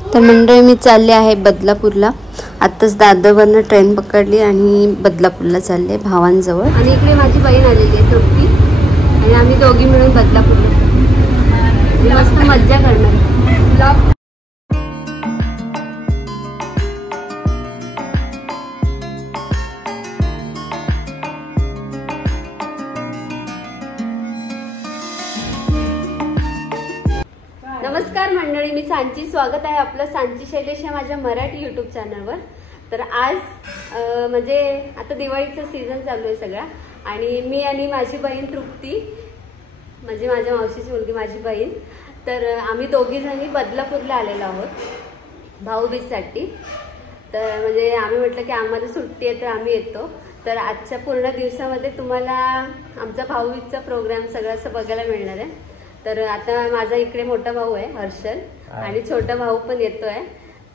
तर मंडळी मी चालले आहे बदलापूरला. आत्ताच दादरवरनं ट्रेन पकडली आणि बदलापूरला चालले भावांजवळ. आणि इकडे माझी बहीण आलेली आहे तृप्ती, आणि आम्ही दोघी मिळून बदलापूरला मस्त मज्जा करणार. नमस्कार मंडळी, मी सांची. स्वागत आहे आपलं सांची शैलेश या माझ्या मराठी यूट्यूब चॅनलवर. तर आज म्हणजे आता दिवाळीचा सीझन चालू आहे सगळा, आणि मी आणि माझी बहीण तृप्ती, म्हणजे माझ्या मावशीची मुलगी माझी बहीण, तर आम्ही दोघी जणी बदलापूरला आलेलो आहोत भाऊबीजसाठी. तर म्हणजे आम्ही म्हटलं की आम्हाला सुट्टी आहे तर आम्ही येतो. तर आजच्या पूर्ण दिवसामध्ये तुम्हाला आमचा भाऊबीजचा प्रोग्राम सगळं असं बघायला मिळणार आहे. तर आता माझा इकडे मोठा भाऊ आहे हर्षल, आणि छोटा भाऊ पण येतोय,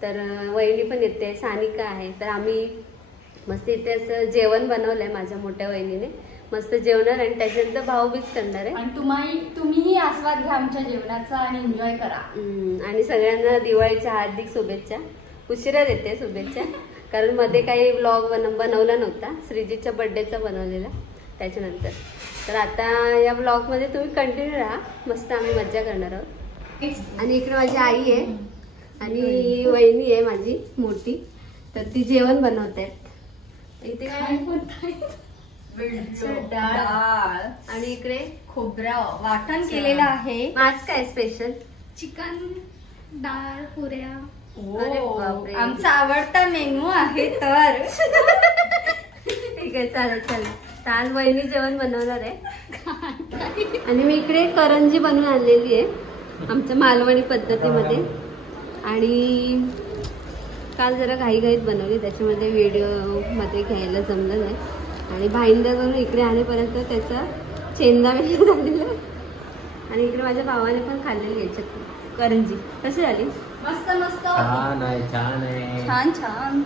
तर वहिनी पण येते, सानिका आहे. तर आम्ही मस्त इथे असं जेवण बनवलंय माझ्या मोठ्या वहिनीने, मस्त जेवणार आणि त्याच्यानंतर भाऊबीज करणार आहे. आणि तुम्हीही आस्वाद घ्या आमच्या जेवणाचा आणि एन्जॉय करा. आणि सगळ्यांना दिवाळीच्या हार्दिक शुभेच्छा. उशिरा देते शुभेच्छा, कारण मध्ये काही व्लॉग बनवला नव्हता, श्रीजीच्या बर्थडेचा बनवलेला त्याच्यानंतर. तर आता या ब्लॉग मध्ये तुम्ही कंटिन्यू राहा, मस्त आम्ही मज्जा करणार आहोत. आणि इकडे माझी आई आहे आणि वहिनी आहे माझी मोठी, तर ती जेवण बनवत आहे. इथे काय डाळ आणि इकडे खोबरं वाटण केलेलं आहे. आज काय स्पेशल? चिकन, डाळ, पुऱ्या. अरे बापरे, आमचा आवडता मेनू आहे. तर ठीक आहे, चालेल चालेल. तर आज वहिनी जेवण बनवणार आहे. आणि मी इकडे करंजी बनवून आणलेली आहे आमच्या मालवणी पद्धतीमध्ये, आणि काल जरा घाईघाईत बनवली, त्याच्यामध्ये व्हिडिओ मध्ये घ्यायला जमलं नाही. आणि भाईंदरवरून इकडे आणेपर्यंत त्याचा चेंदा वेगळा झालेला आहे. आणि इकडे माझ्या भावाने पण खाल्लेली आहे करंजी. कशी झाली? मस्त मस्त, छान आहे, छान आहे, छान छान.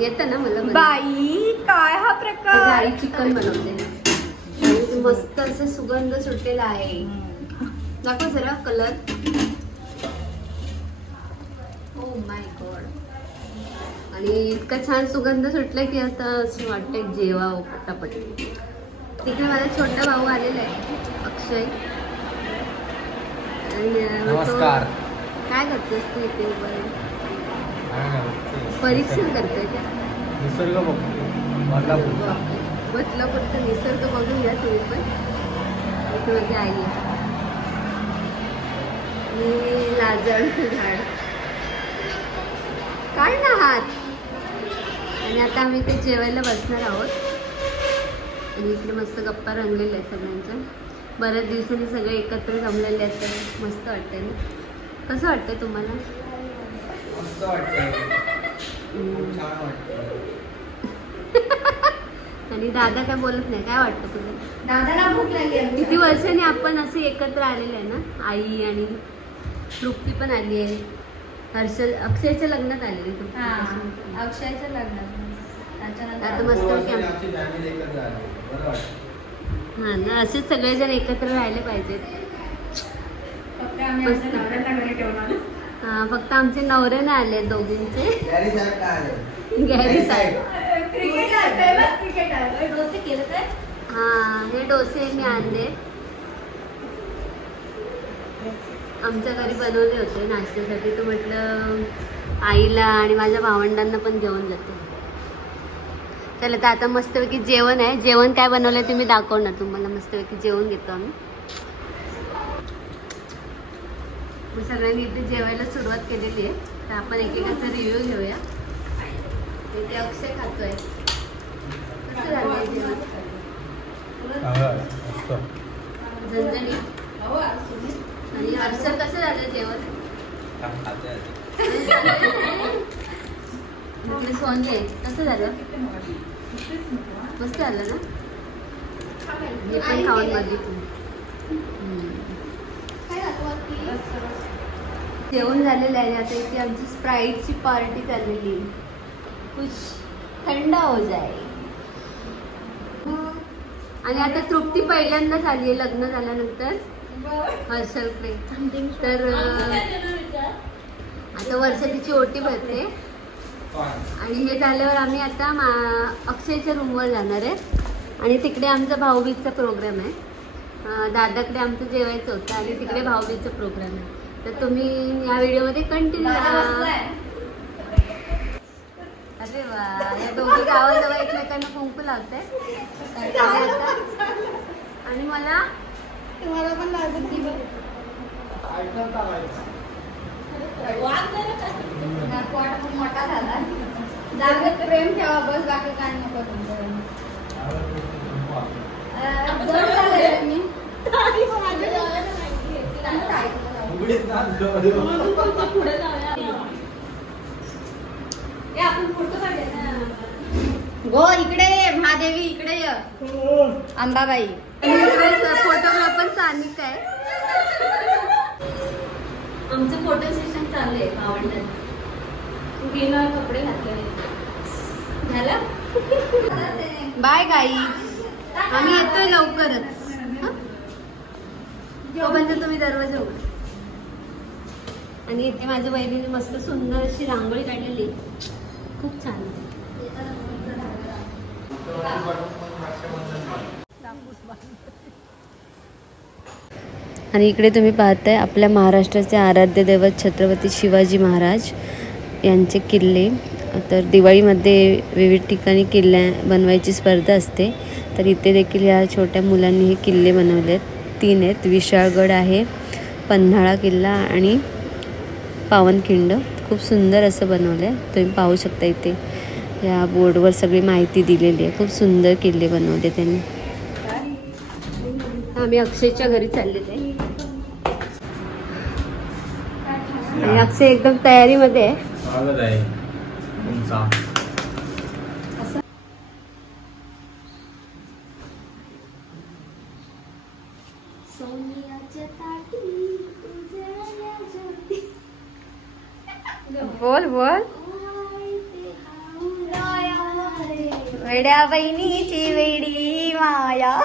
येतं ना मला बाई, काय हा प्रकार? आई चिकन बनवते, मस्त असं सुगंध सुटलेला आहे. दाखव जरा कलर. Oh my God. आणि इतका छान सुगंध सुटला की आता असं वाटतंय जेवावं पटापट. तिकडे माझा छोटा भाऊ आलेला आहे अक्षय. नमस्कार. काय करतोस तू इथे? परीक्षण करतोय का? निसर्ग बदलापूरचा निसर्ग बघून घ्या तुम्ही पण. इथे माझी आई आहे, मी लाजळचं झाड काय ना हात. आणि आता आम्ही ते जेवायला बसणार आहोत. आणि इकडे मस्त गप्पा रंगलेल्या आहेत सगळ्यांच्या. बऱ्याच दिवसांनी सगळे एकत्र जमलेले आहेत, तर मस्त वाटतंय ना. कसं वाटतंय तुम्हाला? मस्त वाटतंय, छान वाटतंय. आणि दादा काय बोलत नाही? काय वाटतं तुला? दादाला भूक लागली. किती वर्षांनी आपण असे एकत्र आलेले आहे ना. आई आणि तृप्ती पण आली आहे. हर्षल अक्षयच्या लग्नात आलेली तृप्ती. अक्षयच्या लग्नात. आता मस्त हा ना, असेच सगळेजण एकत्र राहिले पाहिजेत. हा, फक्त आमचे नवरे नाही आले दोघींचे. गॅरी साहेब. हा, हे डोसे मी आणले, आमच्या घरी बनवले होते नाश्त्यासाठी. तर म्हटलं आईला आणि माझ्या भावंडांना पण घेऊन जाते. चला, तर आता मस्तपैकी जेवण आहे. जेवण काय बनवलंय ते मी दाखवणार तुम्हाला. मस्तपैकी जेवण घेतो आम्ही. मग सगळ्यांनी इथे जेवायला सुरुवात केलेली आहे, तर आपण एकेकाचा रिव्ह्यू घेऊया. इथे अक्षय खातोय. कसं झालंय जेवण? झणझणीत. आणि हर्षल कसं झालं जेवण? सोनले कसं झालं? मस्त झालं ना. मी पण खाऊन बघितलं. जेवण झालेलं आहे. आता इथे आमची स्प्राईटची पार्टी चाललेली. खुश थंड हो जाए. आणि आता तृप्ती पहिल्यांदाच आली आहे लग्न झाल्यानंतर हर्षलकडे. तर तर वर्षा तिची ओटी भरते आणि हे झाल्यावर आम्ही आता अक्षयच्या रूमवर जाणार आहे आणि तिकडे आमचा भाऊबीजचा प्रोग्राम आहे. दादाकडे आमचं जेवायचं होतं आणि तिकडे भाऊबीजचा प्रोग्राम आहे. तर तुम्ही या व्हिडिओमध्ये कंटिन्यू करा. अरे वा, या दोघी गावाजवळ एकमेकांना कुंकू लावते आणि मला तुम्हाला पण लागत की मोठा झाला. जागत प्रेम ठेवा बस, बाकी काय नको तुमचं. गो इकडे ये, महादेवी इकडे ये, अंबाबाई. फोटोग्राफर सानिक आहे. आमचं फोटो सेशन चालू आहे भावंडांचं. गेला कपडे घातले झालं. बाय गाई. आम्ही येतोय लवकरच. तोपर्यंत तुम्ही दरवाजा उघडा. आणि इथे माझ्या बहिणीने मस्त सुंदर अशी रांगोळी काढलेली, खूप छान. आणि इकडे तुम्ही पाहताय आपल्या महाराष्ट्राचे आराध्य दैवत छत्रपती शिवाजी महाराज यांचे किल्ले. तर दिवाळीमध्ये विविध ठिकाणी किल्ल्या बनवायची स्पर्धा असते. तर इथे देखील या छोट्या मुलांनी हे किल्ले बनवले आहेत. 3 आहेत. विशाळगड आहे, पन्हाळा किल्ला आणि पावनखिंड. खूप सुंदर असं बनवलं आहे. तुम्ही पाहू शकता इथे या बोर्डवर सगळी माहिती दिलेली आहे. खूप सुंदर किल्ले बनवले त्यांनी. आम्ही अक्षयच्या घरी चाललेले आहे आणि अक्षय एकदम तयारीमध्ये आहे. स्वागत आहे तुमचा. बोल बोल. वेड्या बहिणीची वेडी माया.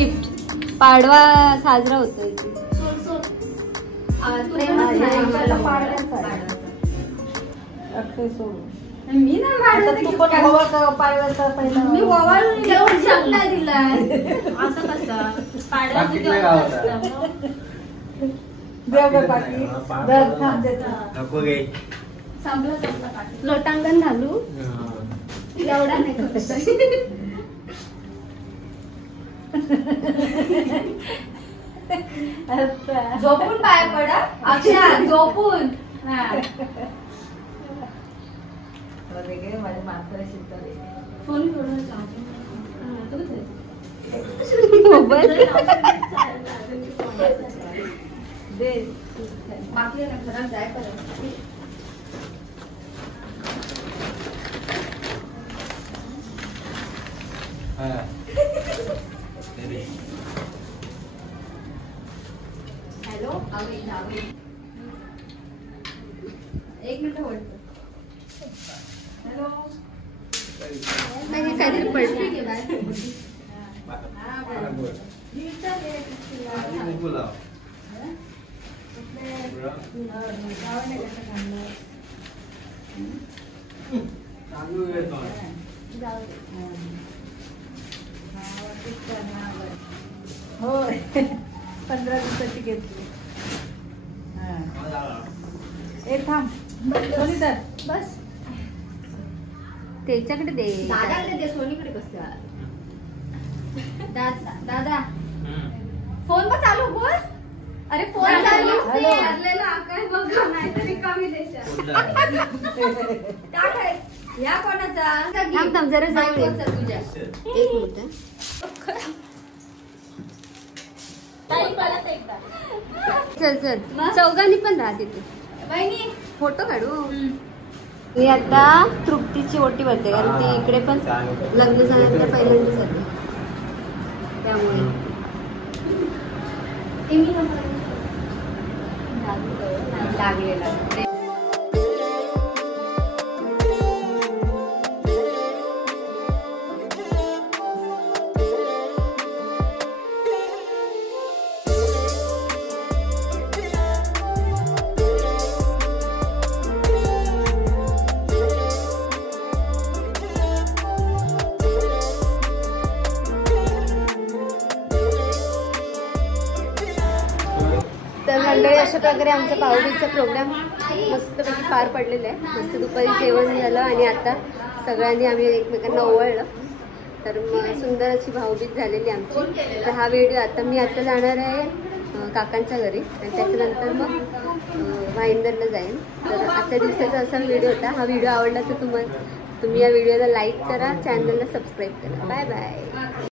गिफ्ट पाडवा साजरा होतोय. मी नाही मी ओवाळून घेऊन शकला दिलाय असं कसं नको गे. संपलं लोटांगण घालू. एवढा नाही करू झोपून पाय पडा. अच्छा झोपून. फोन करून बाकी घरात जाय परत. हॅलो एक मिनिट होल्ड. हॅलो काहीतरी पडलं. हो 15 दिवसाची घेतली. थांब सोनीतर बस त्याच्याकडे दे. दादाकडे दे. सोनीकडे कसला दादा फोन पण चालू बोल. अरे फोन चालू ठरलेलं आकाश बघा नाहीतरी कमी देशात काय या कोणाचा थांब थांब जरा जवळ ये. तुझ्या एक मिनिट. चल चल चौघांनी पण राहते तू. बहिणी फोटो काढू. मी आता तृप्तीची ओटी भरते कारण ती इकडे पण लग्न झाल्यानंतर पहिल्यांदाच जाते त्यामुळे. लागलेला तर मंडळी अशा प्रकारे आमचा भाऊबीजचा प्रोग्राम मस्तपैकी पार पडलेला आहे. मस्त दुपारी जेवण झालं आणि आता सगळ्यांनी आम्ही एकमेकांना ओवाळलं. तर मग सुंदर अशी भाऊबीज झालेली आमची. तर हा व्हिडिओ आता मी जाणार आहे काकांच्या घरी आणि त्याच्यानंतर मग भाईंदरला जाईन. तर आजच्या दिवसाचा असा व्हिडिओ होता. हा व्हिडिओ आवडला तर तुम्ही या व्हिडिओला लाईक करा, चॅनलला सबस्क्राईब करा. Bye bye.